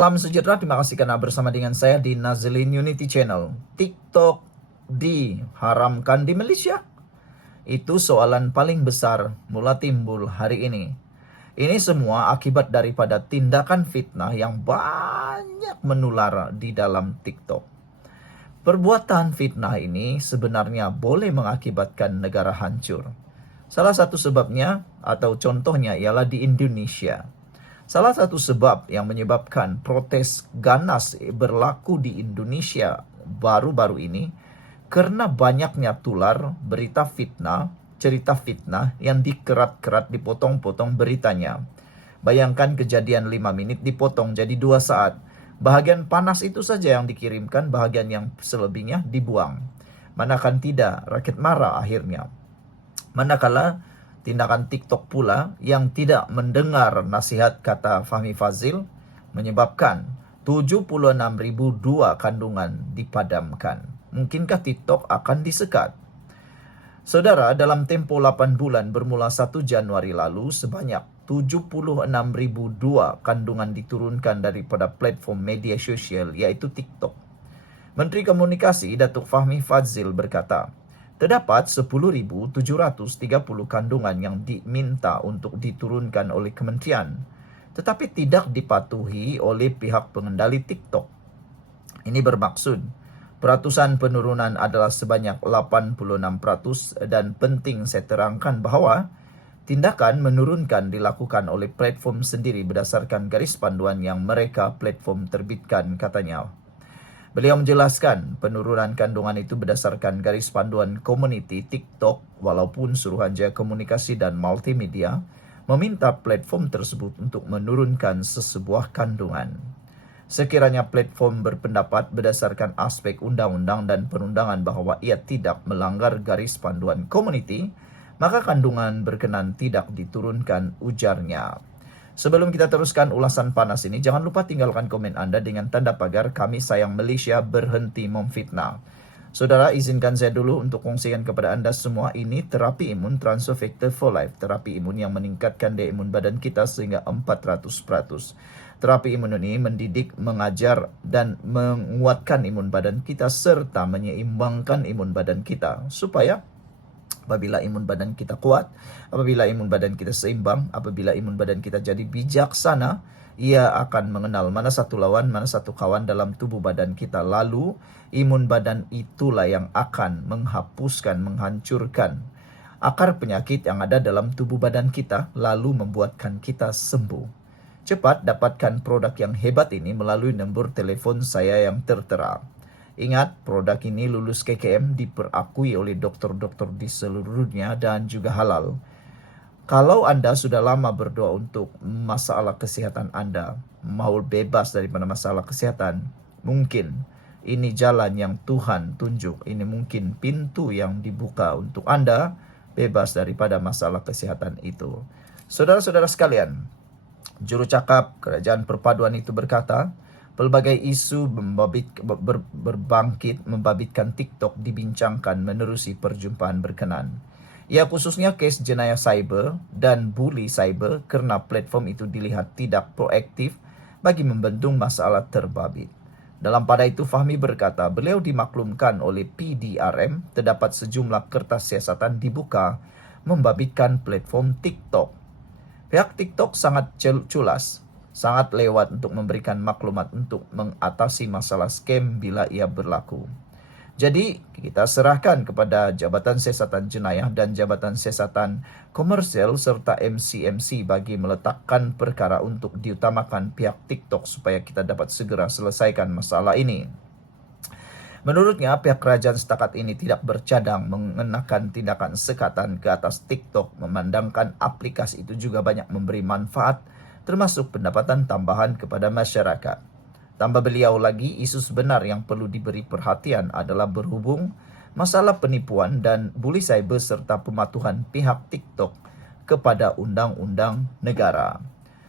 Salam sejahtera, terima kasih karena bersama dengan saya di Nazlin Unity Channel. TikTok diharamkan di Malaysia? Itu soalan paling besar mula timbul hari ini. Ini semua akibat daripada tindakan fitnah yang banyak menular di dalam TikTok. Perbuatan fitnah ini sebenarnya boleh mengakibatkan negara hancur. Salah satu sebabnya atau contohnya ialah di Indonesia. Salah satu sebab yang menyebabkan protes ganas berlaku di Indonesia baru-baru ini karena banyaknya tular berita fitnah, cerita fitnah yang dikerat-kerat dipotong-potong beritanya. Bayangkan kejadian 5 menit dipotong jadi 2 saat. Bahagian panas itu saja yang dikirimkan, bahagian yang selebihnya dibuang. Manakan tidak, rakyat marah akhirnya. Manakala tindakan TikTok pula yang tidak mendengar nasihat kata Fahmi Fadzil menyebabkan 76.002 kandungan dipadamkan. Mungkinkah TikTok akan disekat? Saudara, dalam tempo 8 bulan bermula 1 Januari lalu, sebanyak 76.002 kandungan diturunkan daripada platform media sosial yaitu TikTok. Menteri Komunikasi Datuk Fahmi Fadzil berkata, terdapat 10.730 kandungan yang diminta untuk diturunkan oleh kementerian, tetapi tidak dipatuhi oleh pihak pengendali TikTok. Ini bermaksud, peratusan penurunan adalah sebanyak 86% dan penting saya terangkan bahawa tindakan menurunkan dilakukan oleh platform sendiri berdasarkan garis panduan yang mereka platform terbitkan, katanya. Beliau menjelaskan penurunan kandungan itu berdasarkan garis panduan komuniti TikTok walaupun Suruhanjaya Komunikasi dan Multimedia meminta platform tersebut untuk menurunkan sesebuah kandungan. Sekiranya platform berpendapat berdasarkan aspek undang-undang dan perundangan bahawa ia tidak melanggar garis panduan komuniti, maka kandungan berkenan tidak diturunkan, ujarnya. Sebelum kita teruskan ulasan panas ini, jangan lupa tinggalkan komen Anda dengan tanda pagar Kami Sayang Malaysia Berhenti Memfitnah. Saudara, izinkan saya dulu untuk kongsikan kepada Anda semua ini terapi imun Transfer Factor for Life. Terapi imun yang meningkatkan daya imun badan kita sehingga 400%. Terapi imun ini mendidik, mengajar dan menguatkan imun badan kita serta menyeimbangkan imun badan kita supaya apabila imun badan kita kuat, apabila imun badan kita seimbang, apabila imun badan kita jadi bijaksana, ia akan mengenal mana satu lawan, mana satu kawan dalam tubuh badan kita. Lalu, imun badan itulah yang akan menghapuskan, menghancurkan akar penyakit yang ada dalam tubuh badan kita, lalu membuatkan kita sembuh. Cepat dapatkan produk yang hebat ini melalui nombor telefon saya yang tertera. Ingat, produk ini lulus KKM, diperakui oleh dokter-dokter di seluruh dunia dan juga halal. Kalau Anda sudah lama berdoa untuk masalah kesehatan Anda, mau bebas daripada masalah kesehatan, mungkin ini jalan yang Tuhan tunjuk. Ini mungkin pintu yang dibuka untuk Anda bebas daripada masalah kesehatan itu. Saudara-saudara sekalian, juru cakap Kerajaan Perpaduan itu berkata, pelbagai isu berbangkit membabitkan TikTok dibincangkan menerusi perjumpaan berkenan. Ia khususnya kes jenayah cyber dan bully cyber kerana platform itu dilihat tidak proaktif bagi membendung masalah terbabit. Dalam pada itu Fahmi berkata beliau dimaklumkan oleh PDRM terdapat sejumlah kertas siasatan dibuka membabitkan platform TikTok. Pihak TikTok sangat culas, sangat lewat untuk memberikan maklumat untuk mengatasi masalah scam bila ia berlaku. Jadi, kita serahkan kepada Jabatan Siasatan Jenayah dan Jabatan Siasatan Komersial serta MC-MC bagi meletakkan perkara untuk diutamakan pihak TikTok supaya kita dapat segera selesaikan masalah ini. Menurutnya, pihak kerajaan setakat ini tidak bercadang mengenakan tindakan sekatan ke atas TikTok, memandangkan aplikasi itu juga banyak memberi manfaat termasuk pendapatan tambahan kepada masyarakat. Tambah beliau lagi, isu sebenar yang perlu diberi perhatian adalah berhubung masalah penipuan dan bully cyber serta pematuhan pihak TikTok kepada undang-undang negara.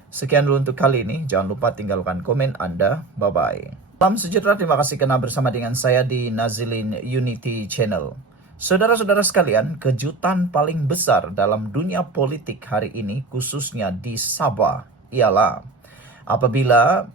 Sekian dulu untuk kali ini. Jangan lupa tinggalkan komen Anda. Bye-bye. Salam sejahtera, terima kasih kerana bersama dengan saya di Nazlin Unity Channel. Saudara-saudara sekalian, kejutan paling besar dalam dunia politik hari ini, khususnya di Sabah, ialah apabila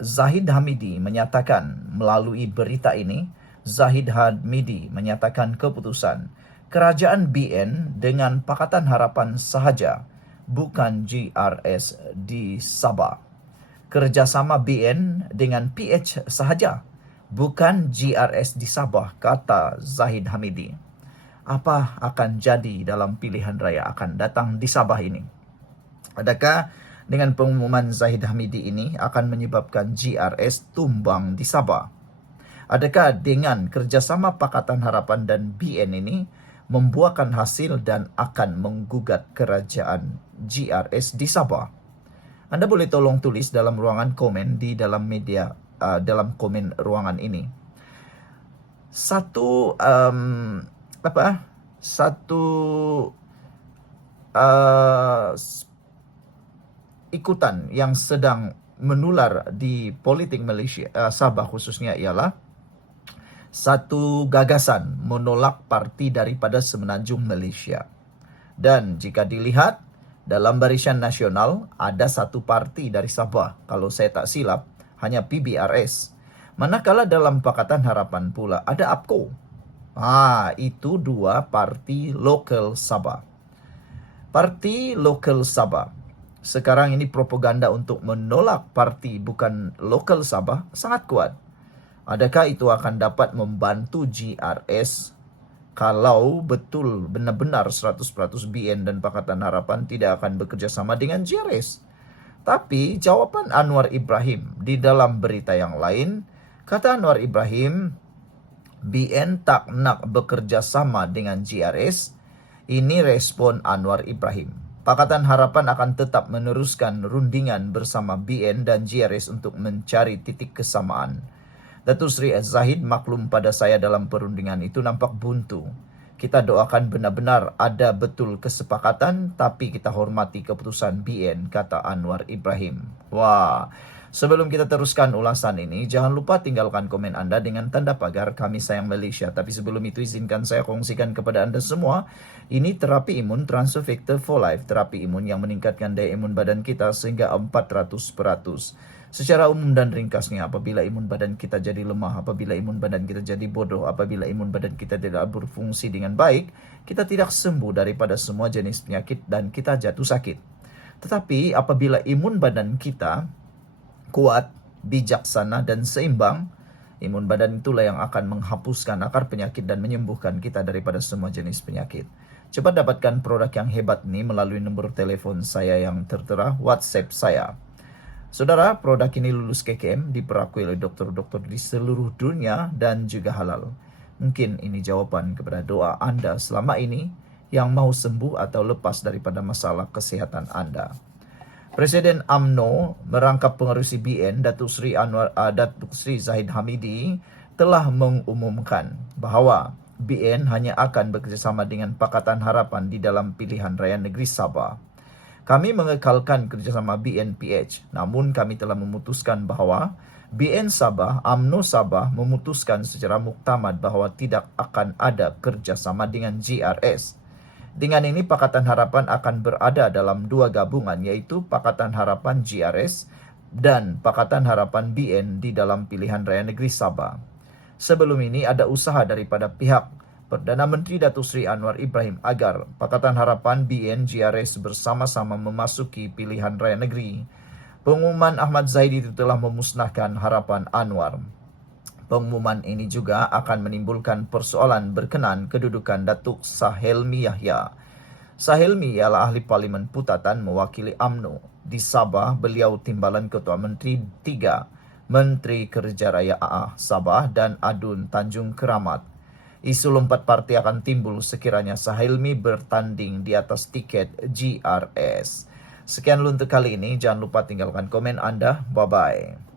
Zahid Hamidi menyatakan melalui berita ini, Zahid Hamidi menyatakan keputusan kerajaan BN dengan Pakatan Harapan sahaja, bukan GRS di Sabah. Kerjasama BN dengan PH sahaja, bukan GRS di Sabah, kata Zahid Hamidi. Apa akan jadi dalam pilihan raya akan datang di Sabah ini? Adakah dengan pengumuman Zahid Hamidi ini akan menyebabkan GRS tumbang di Sabah? Adakah dengan kerjasama Pakatan Harapan dan BN ini membuahkan hasil dan akan menggugat kerajaan GRS di Sabah? Anda boleh tolong tulis dalam ruangan komen di dalam media, dalam komen ruangan ini. Satu ikutan yang sedang menular di politik Malaysia, Sabah khususnya, ialah satu gagasan menolak parti daripada Semenanjung Malaysia. Dan jika dilihat dalam Barisan Nasional ada satu parti dari Sabah, kalau saya tak silap hanya PBRS. Manakala dalam Pakatan Harapan pula ada APCO. Itu dua parti lokal Sabah. Parti lokal Sabah. Sekarang ini propaganda untuk menolak parti bukan lokal Sabah sangat kuat. Adakah itu akan dapat membantu GRS kalau betul benar-benar 100% BN dan Pakatan Harapan tidak akan bekerja sama dengan GRS? Tapi jawapan Anwar Ibrahim di dalam berita yang lain, kata Anwar Ibrahim, BN tak nak bekerja sama dengan GRS. Ini respon Anwar Ibrahim. Pakatan Harapan akan tetap meneruskan rundingan bersama BN dan GRS untuk mencari titik kesamaan. Datuk Seri Zahid maklum pada saya dalam perundingan itu nampak buntu. Kita doakan benar-benar ada betul kesepakatan, tapi kita hormati keputusan BN, kata Anwar Ibrahim. Wah, sebelum kita teruskan ulasan ini, jangan lupa tinggalkan komen Anda dengan tanda pagar Kami Sayang Malaysia. Tapi sebelum itu izinkan saya kongsikan kepada Anda semua, ini terapi imun Transfer Factor for Life, terapi imun yang meningkatkan daya imun badan kita sehingga 400%. Secara umum dan ringkasnya, apabila imun badan kita jadi lemah, apabila imun badan kita jadi bodoh, apabila imun badan kita tidak berfungsi dengan baik, kita tidak sembuh daripada semua jenis penyakit dan kita jatuh sakit. Tetapi apabila imun badan kita kuat, bijaksana dan seimbang, imun badan itulah yang akan menghapuskan akar penyakit dan menyembuhkan kita daripada semua jenis penyakit. Cepat dapatkan produk yang hebat ini melalui nombor telefon saya yang tertera, WhatsApp saya. Saudara, produk ini lulus KKM, diperakui oleh dokter-dokter di seluruh dunia dan juga halal. Mungkin ini jawaban kepada doa Anda selama ini yang mau sembuh atau lepas daripada masalah kesehatan Anda. Presiden UMNO merangkap pengerusi BN Datuk Seri Zahid Hamidi telah mengumumkan bahawa BN hanya akan bekerjasama dengan Pakatan Harapan di dalam pilihan raya negeri Sabah. Kami mengekalkan kerjasama BNPH, namun kami telah memutuskan bahawa BN Sabah, UMNO Sabah memutuskan secara muktamad bahawa tidak akan ada kerjasama dengan GRS. Dengan ini, Pakatan Harapan akan berada dalam dua gabungan, iaitu Pakatan Harapan GRS dan Pakatan Harapan BN di dalam pilihan raya negeri Sabah. Sebelum ini ada usaha daripada pihak Perdana Menteri Datuk Seri Anwar Ibrahim agar Pakatan Harapan BN GRS bersama-sama memasuki pilihan raya negeri. Pengumuman Ahmad Zahid itu telah memusnahkan harapan Anwar. Pengumuman ini juga akan menimbulkan persoalan berkenaan kedudukan Datuk Sahelmi Yahya. Sahelmi ialah ahli Parlimen Putatan mewakili UMNO. Di Sabah, beliau timbalan Ketua Menteri 3, Menteri Kerja Raya AA Sabah dan Adun Tanjung Keramat. Isu lompat parti akan timbul sekiranya Sahelmi bertanding di atas tiket GRS. Sekian untuk kali ini. Jangan lupa tinggalkan komen Anda. Bye-bye.